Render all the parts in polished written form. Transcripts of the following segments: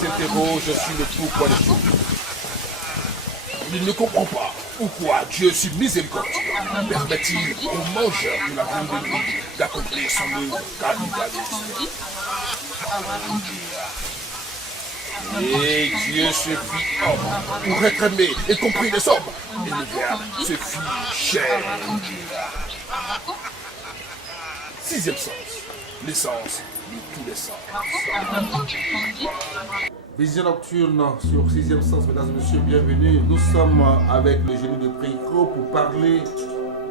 S'interroge sur le pourquoi des choses. Il ne comprend pas pourquoi Dieu, si miséricordieux, permet-il aux mangeurs de la viande de nuit d'accomplir son œuvre cannibalisme. Et Dieu se fit homme pour être aimé et compris des hommes. Et le Verbe se fit chair. Sixième sens, l'essence de tous les sens. Vision nocturne sur sixième sens, mesdames et messieurs, bienvenue. Nous sommes avec le génie de Pricro pour parler,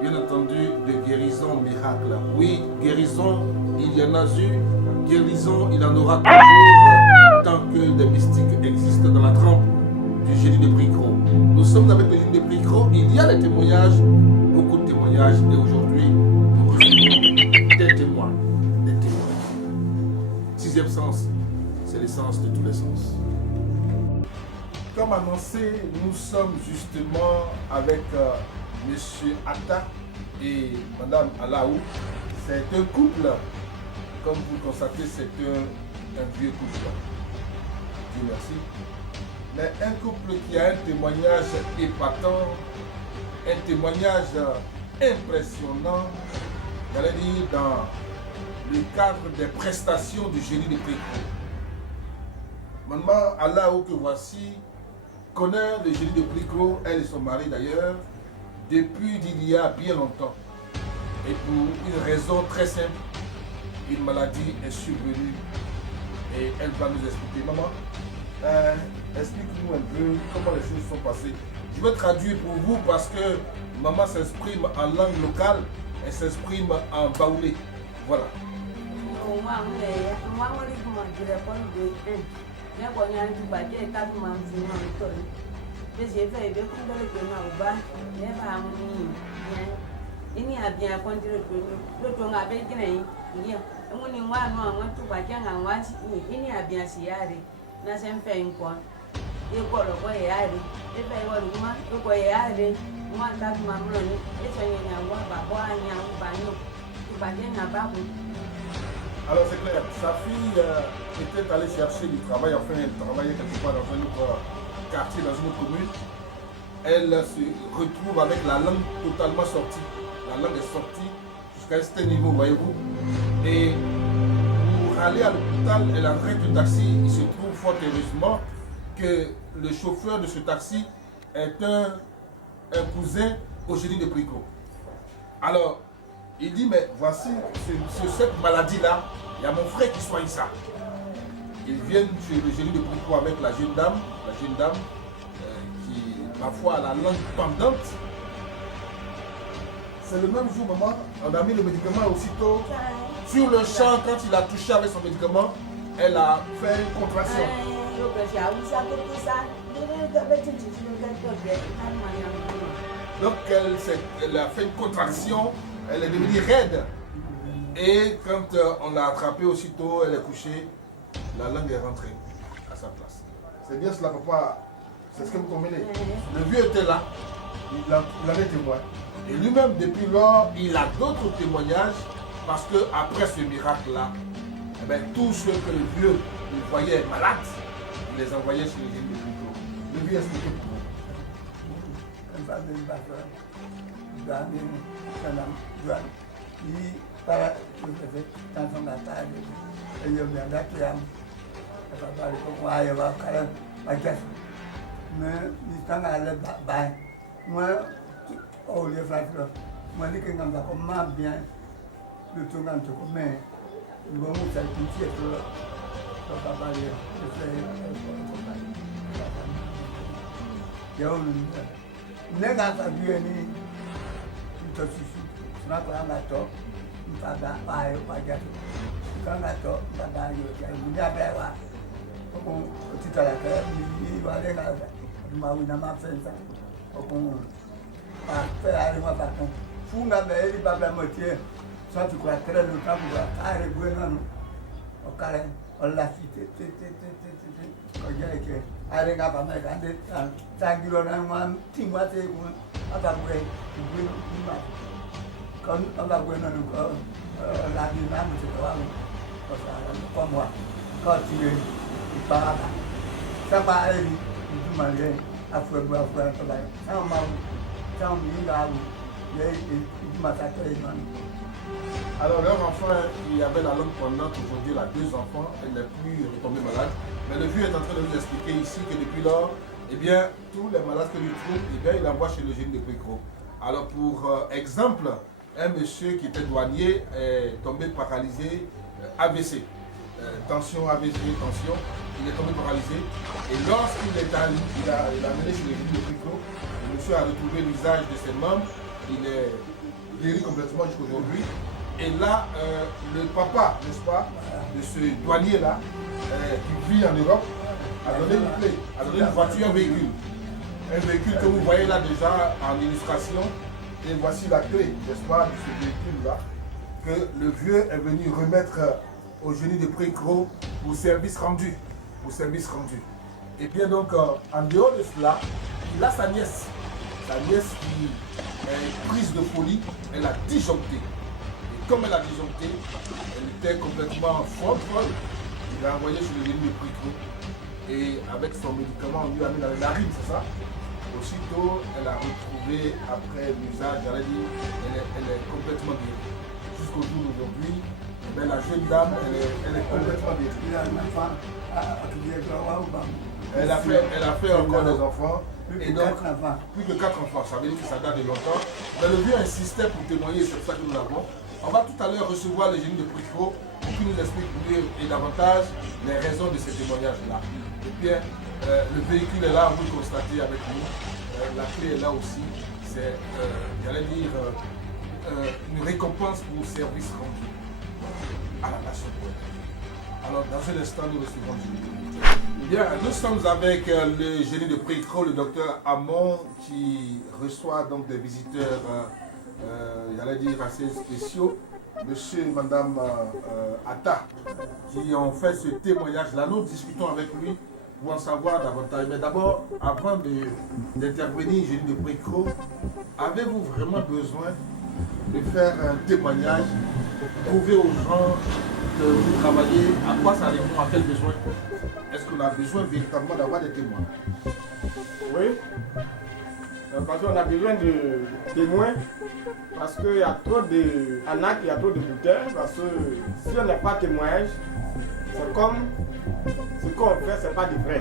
bien entendu, de guérison miracle. Oui, guérison, il y en a eu. Guérison, il en aura toujours tant que des mystiques existent dans la trempe du génie de Pricro. Nous sommes avec le génie de Pricro. Il y a des témoignages, beaucoup de témoignages, et aujourd'hui, nous recevons des témoins. Sixième sens, c'est l'essence de tous les sens. Comme annoncé, nous sommes justement avec Monsieur Atta et Madame Alaou. C'est un couple, comme vous le constatez, c'est un vieux couple. Dieu merci. Mais un couple qui a un témoignage épatant, un témoignage impressionnant, j'allais dire dans le cadre des prestations du génie de Pricro. Maman Alaou que voici connaît le génie de Pricro, elle et son mari d'ailleurs, depuis d'il y a bien longtemps. Et pour une raison très simple, une maladie est survenue et elle va nous expliquer. Maman, explique-nous un peu comment les choses sont passées. Je vais traduire pour vous parce que maman s'exprime en langue locale, elle s'exprime en baoulé. Voilà. Ini abia kontire to to nga be gina yi ngoni wa no anwa to ba kya nwa ini abia siare na sempe nko e ko lo ko yare e be wo nguma to ko yare ngwa ta ma mlo ni e so nya nya wa ba bo anya ba no to ba na ba bu. Alors c'est clair, sa fille était allée chercher du travail, enfin elle travaillait quelque part dans un autre quartier, dans une autre commune. Elle se retrouve avec la langue totalement sortie. La langue est sortie jusqu'à un certain niveau, voyez-vous. Et pour aller à l'hôpital, elle arrête le taxi. Il se trouve fort heureusement que le chauffeur de ce taxi est un cousin au génie de Pricro. Alors, il dit, mais voici, sur cette maladie-là, il y a mon frère qui soigne ça. Ils viennent chez le génie de Pricro avec la jeune dame qui, parfois, a la langue pendante. C'est le même jour, maman, on a mis le médicament aussitôt. Sur le champ, quand il a touché avec son médicament, elle a fait une contraction. Donc elle a fait une contraction, elle est devenue raide. Et quand on l'a attrapée aussitôt, elle est couchée, la langue est rentrée à sa place. C'est bien cela, papa. C'est ce que vous comprenez. Le vieux était là, il avait témoin. Et lui-même, depuis lors, il a d'autres témoignages parce qu'après ce miracle-là, eh bien, tous ceux que le vieux il voyait malades, il les envoyait sur le génie de Pricro. Le vieux expliquait pour vous. Oh, les frères, moi, je dis que comment bien le tour dans le commun, le bon mot, c'est le petit et tout. Papa, je fais le n'est pas ta vie, ni tu te suffis. Tu n'as pas un gâteau, tu n'as pas un gâteau. Tu n'as pas un gâteau, tu n'as pas un gâteau. Tu n'as pas un gâteau. Tu n'as pas un gâteau. Tu n'as pas un gâteau. Funga mbele baba motie soit kwa très longtemps pour arriver non au carré on l'a cité quand il que aller ga pas mais quand tangiro na moi timwa te agabwe ma kon agabwe na ko la di na mo te wa ko sa ko mo ko ti e pa ba sa ba e di ma le afwe bu afwe to ba sa ma sa mi ga le di ma ta to e man. Alors leur enfant, il y avait la langue pendante, aujourd'hui elle a 2 enfants, elle n'est plus retombée malade. Mais le vieux est en train de nous expliquer ici que depuis lors, eh bien, tous les malades que lui trouve, eh bien, il envoie chez le génie de Pricro. Alors pour exemple, un monsieur qui était douanier est tombé paralysé, AVC. Tension, AVC, tension, il est tombé paralysé. Et lorsqu'il est allé, il a amené chez le génie de Pricro, le monsieur a retrouvé l'usage de ses membres, il est guéri complètement jusqu'aujourd'hui. Et là, le papa, n'est-ce pas, de ce douanier-là, qui vit en Europe, a donné une clé, a donné une voiture, un véhicule. Un véhicule que vous voyez là déjà en illustration. Et voici la clé, n'est-ce pas, de ce véhicule-là, que le vieux est venu remettre au génie de Pricro pour service rendu. Pour service rendu. Et bien donc, en dehors de cela, il a sa nièce. Sa nièce qui est prise de folie, elle a disjoncté. Comme elle a disjoncté, elle était complètement folle. Il a envoyé chez le génie de Pricro. Et avec son médicament, on lui a mis dans les narines, c'est ça? Aussitôt, elle a retrouvé, après l'usage, j'allais dire, elle est complètement guérie. Jusqu'au jour d'aujourd'hui, la jeune dame, elle est complètement guérie. Elle a fait encore des enfants. Et donc, plus que 4 enfants, ça veut dire que ça date de longtemps. Mais le vieux insistait pour témoigner sur ça que nous l'avons. On va tout à l'heure recevoir le génie de Pricro pour qu'il nous explique mieux et davantage les raisons de ces témoignages-là. Et bien, le véhicule est là, vous le constatez avec nous. La clé est là aussi. C'est, j'allais dire, une récompense pour service rendu à la nation. Alors, dans un instant, nous recevons le génie. Bien, nous sommes avec le génie de Pricro, le docteur Hamon, qui reçoit donc des visiteurs, j'allais dire, assez spéciaux, monsieur et madame Atta, qui ont fait ce témoignage-là. Nous discutons avec lui pour en savoir davantage. Mais d'abord, avant d'intervenir, génie de Pricro, avez-vous vraiment besoin de faire un témoignage pour prouver aux gens que vous travaillez, à quoi ça répond, à quel besoin? Est-ce qu'on a besoin véritablement d'avoir des témoins? Oui, parce qu'on a besoin de témoins, parce qu'il y a trop de arnaques, il y a trop de douteurs, parce que si on n'a pas de témoignage, c'est comme ce qu'on fait, c'est pas du vrai.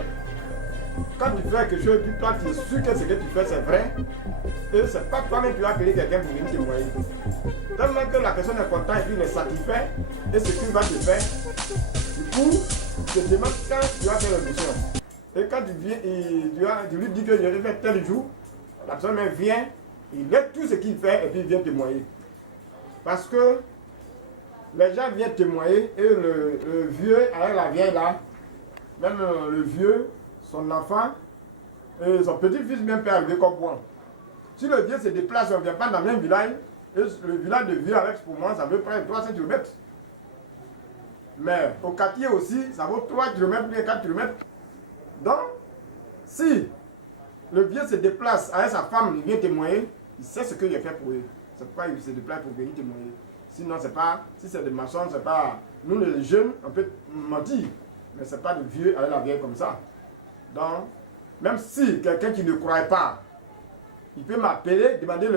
Quand tu fais quelque chose, puis toi tu es sûr que ce que tu fais c'est vrai, et c'est pas toi-même qui vas appeler quelqu'un pour venir témoigner. Tellement que la personne est contente et puis il est satisfait, et ce qu'il va te faire, du coup, tu te demandes quand tu vas faire le mission. Et quand tu viens, tu lui dis que je vais faire tel jour, la personne même vient, il laisse tout ce qu'il fait et puis il vient témoigner. Parce que les gens viennent témoigner et le vieux avec la vieille là, même le vieux, son enfant et son petit-fils même peut arriver comme moi. Si le vieux se déplace, on ne vient pas dans le même village, et le village de vieux avec pour moi ça veut près de 300 km. Mais au quartier aussi, ça vaut 3 km, 4 km. Donc, si le vieux se déplace avec sa femme, il vient témoigner, il sait ce que j'ai fait pour eux. C'est pourquoi il se déplace pour venir témoigner. Sinon, c'est pas, si c'est des maçons, c'est pas. Nous, les jeunes, on peut mentir, mais c'est pas le vieux avec la vieille comme ça. Donc, même si quelqu'un qui ne croit pas, il peut m'appeler, demander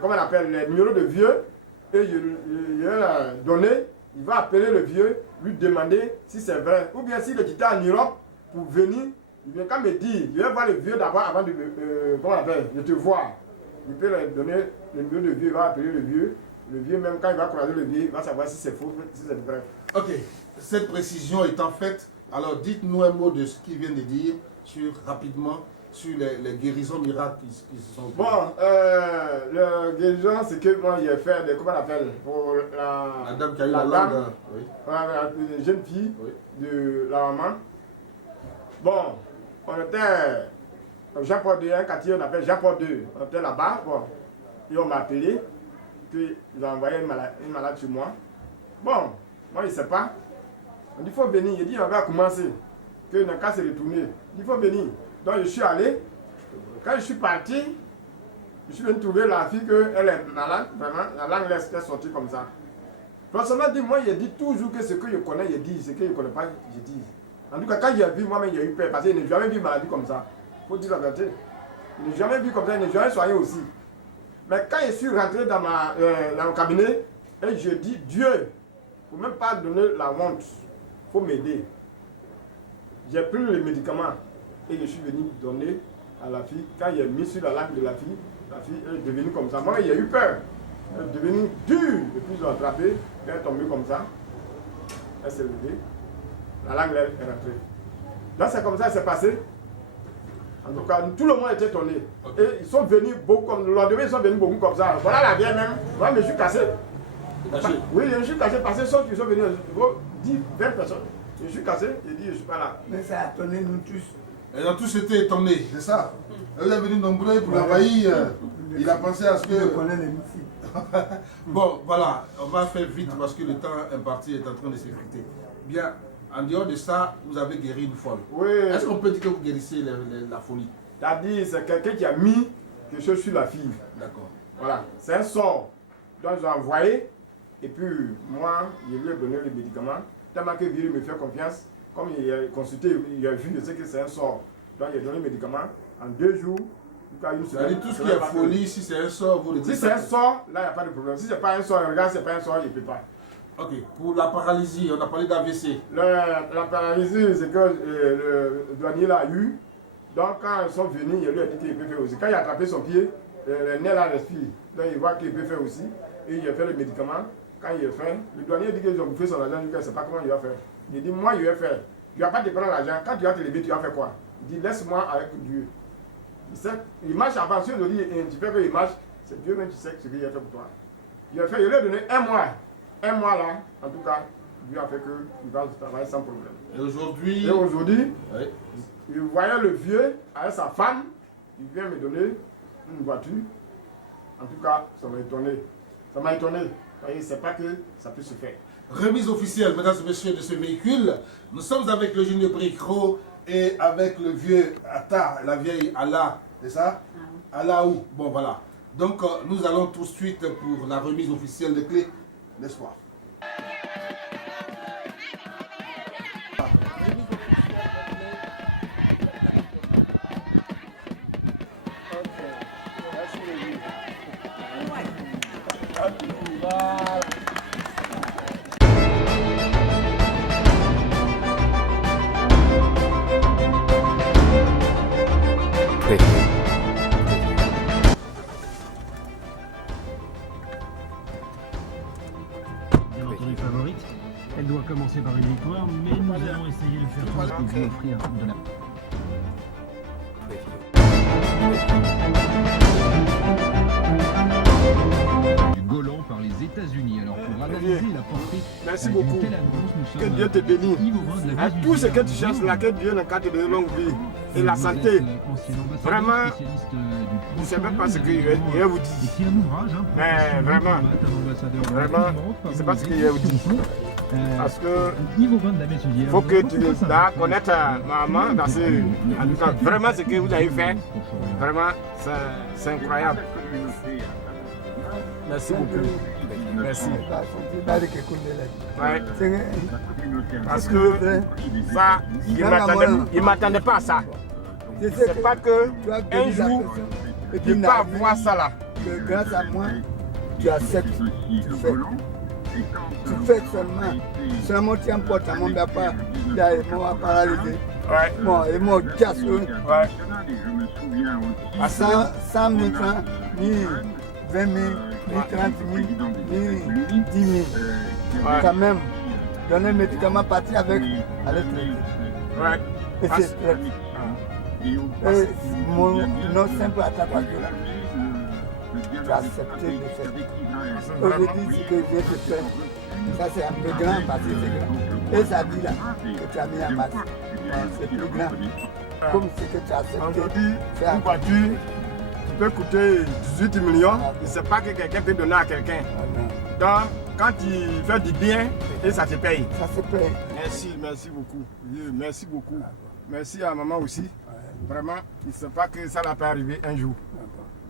comment on appelle, le numéro de vieux, et je vais donner, il va appeler le vieux, lui demander si c'est vrai. Ou bien s'il est quitté en Europe pour venir, il vient quand me dire, je vais voir le vieux d'abord avant de, comment on appelle, de te voir. Il peut lui donner le numéro de vieux, il va appeler le vieux. Le vieux, même quand il va croiser le vieux, il va savoir si c'est faux, si c'est vrai. Ok, cette précision étant faite, alors dites-nous un mot de ce qu'il vient de dire rapidement sur les guérisons miracles qui se sont... Bon, le guérison, c'est que moi j'ai fait des, comment on appelle, pour la dame qui a eu la la dame, langue, oui. La jeune fille, Oui. de la maman. Bon, on était au Jean-Paul II, un quartier on appelle Jean-Paul II. On était là-bas, bon, et on m'a appelé, puis ils ont envoyé une malade sur moi. Bon, moi je ne sais pas. On dit il faut venir, il dit on va commencer, que le cas s'est retourné. Il dit il faut venir. Donc je suis allé, quand je suis parti, Je suis venu trouver la fille qu'elle est malade, vraiment, la langue est sortie comme ça. Franchement, moi, j'ai dit toujours que ce que je connais, je dis, ce que je ne connais pas, je dis. En tout cas, quand j'ai vu, moi-même, j'ai eu peur, parce que je n'ai jamais vu une maladie comme ça. Il faut dire la vérité. Je n'ai jamais vu comme ça, je n'ai jamais soigné aussi. Mais quand je suis rentré dans le cabinet, et je dis, Dieu, il ne faut même pas donner la honte, il faut m'aider. J'ai pris les médicaments et je suis venu donner à la fille. Quand j'ai mis sur la langue de la fille est devenue comme ça. Moi, j'ai eu peur. Elle est devenue dure. Et puis, je l'ai attrapée. Elle est tombée comme ça. Elle s'est levée. La langue est rentrée. Donc, c'est comme ça que c'est passé. En tout cas, tout le monde était étonné. Et ils sont venus beaucoup comme le lendemain, ils sont venus beaucoup comme ça. Voilà la vieille même. Moi, je me suis cassé. Oui, je me suis cassé parce que ceux qui sont venus, 10, 20 personnes. Je me suis cassé, j'ai dit, je ne suis pas là. Mais ça a étonné nous tous. Ils ont tous été étonnés, c'est ça. Vous êtes venus nombreux pour l'envahir. Il a pensé à ce que... Je connais les musiques. Bon, voilà, on va faire vite parce que le temps imparti est en train de s'effriter. Bien, en dehors de ça, vous avez guéri une folle. Oui. Est-ce qu'on peut dire que vous guérissez la folie? C'est-à-dire, c'est quelqu'un qui a mis quelque chose sur la fille. D'accord. Voilà, c'est un sort. Donc, j'ai envoyé, et puis moi, je lui ai donné les médicaments. Tellement que Viri me fait confiance, comme il a consulté, il a vu, je sais que c'est un sort. Donc, il a donné les médicaments en 2 jours. C'est-à-dire tout ce qui est folie, si c'est un sort, vous le dites. Si c'est un sort, là, il n'y a pas de problème. Si ce n'est pas un sort, regarde, c'est pas un sort, il ne peut pas. Ok, pour la paralysie, on a parlé d'AVC. La paralysie, c'est que le douanier l'a eu. Donc, quand ils sont venus, il lui a dit qu'il peut faire aussi. Quand il a attrapé son pied, le nez là respire. Donc, il voit qu'il peut faire aussi. Et il a fait le médicament. Quand il a fait, le douanier dit qu'ils ont bouffé son argent. Il ne sait pas comment il va faire. Il dit, moi, je vais faire. Tu ne vas pas te prendre l'argent. Quand tu vas te lever, tu vas faire quoi? Il dit, laisse-moi avec Dieu. Il marche avant. Si on dit, tu fais qu'il marche, c'est Dieu même qui sait ce qu'il a fait pour toi. Il a fait, il lui a donné 1 mois. 1 mois là, en tout cas, Dieu a fait qu'il va travailler sans problème. Et aujourd'hui, oui. Il voyait le vieux avec sa femme, il vient me donner une voiture. En tout cas, ça m'a étonné. Ça m'a étonné. Il ne sait pas que ça peut se faire. Remise officielle, mesdames et messieurs, de ce véhicule. Nous sommes avec le junior Bricro et avec le vieux Atta, la vieille Allah, c'est ça? Allahou. Bon, voilà. Donc, nous allons tout de suite pour la remise officielle des clés d'espoir. Bien entendu favorite. Elle doit commencer par une victoire, mais nous allons essayer de faire tout ce qu'on peut offrir de la... Du Golan par les États-Unis. Alors pour analyser la portée Merci beaucoup. d'une telle annonce, nous Que sommes Dieu te bénisse. Yves Aubin de la À Vésuvie. tout ce que tu cherches, là, que Dieu n'encadre de longue vie et la santé. Vraiment, je ne sais même pas ce qu'il va vous dire. Mais vraiment, je ne sais pas ce qu'il va vous dire. Parce que il faut que tu dois connaître maman dans ce. En tout cas, vraiment ce que vous avez fait, vraiment, c'est incroyable. Merci beaucoup. Merci. Ouais. Parce que ça, il ne m'attendait pas à ça. C'est pas que un jour, je ne peux pas voir ça là. Que grâce à moi, tu acceptes, tu fais. Tu fais seulement tu emportes à mon papa, il m'a paralysé. Ouais. Bon, il m'a cassé. Ouais. À 100 000 francs, ni 20 000, ni 30 000, ni 10 000. Ouais. Quand même, donner un médicament, partir avec, aller traiter. Ouais. Et c'est traité. Et mon nom simple à ta part, tu as accepté de faire. Aujourd'hui, ce que je vais te faire, ça c'est un peu grand parce que c'est grand. Et ça dit là, que tu as mis en masse, c'est plus grand. Comme ce que tu as accepté. Aujourd'hui, une voiture qui peut coûter 18 millions, il ne sait pas que quelqu'un peut donner à quelqu'un. Donc, quand tu fais du bien, et ça te paye. Ça se paye. Merci beaucoup. Oui, merci beaucoup. Merci à maman aussi. Vraiment, il ne sait pas que ça n'a pas arrivé un jour.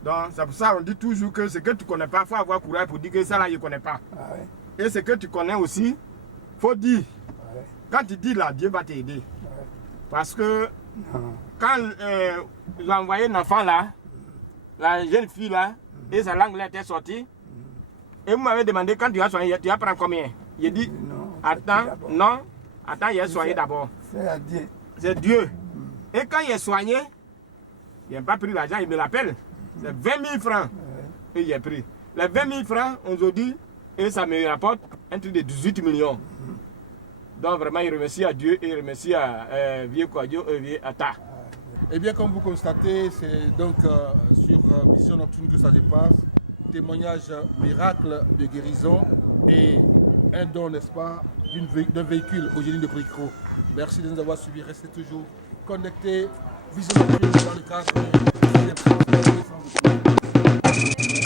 Donc, c'est pour ça qu'on dit toujours que ce que tu ne connais pas, il faut avoir courage pour dire que ça là, je ne connais pas. Ah ouais. Et ce que tu connais aussi, il faut dire. Ouais. Quand tu dis là, Dieu va t'aider. Ouais. Parce que Non. quand j'ai envoyé un enfant là, la jeune fille là, et sa langue là était sortie, et vous m'avez demandé quand tu vas soigner, tu vas prendre combien? J'ai dit, Non. attends, non, attends, il a soigné d'abord. C'est à Dieu. C'est Dieu. Et quand il est soigné, il n'a pas pris l'argent, il me l'appelle. C'est 20 000 francs. Et il a pris. Les 20 000 francs aujourd'hui, et ça me rapporte un truc de 18 millions. Donc vraiment, il remercie à Dieu et il remercie à Vieux Kouadio et Vieux Atta. Eh bien, comme vous constatez, c'est donc sur Vision Nocturne que ça se passe. Témoignage miracle de guérison et un don, n'est-ce pas, d'un véhicule au génie de Bricro. Merci de nous avoir suivis. Restez toujours connectés. Vision Nocturne dans le cadre des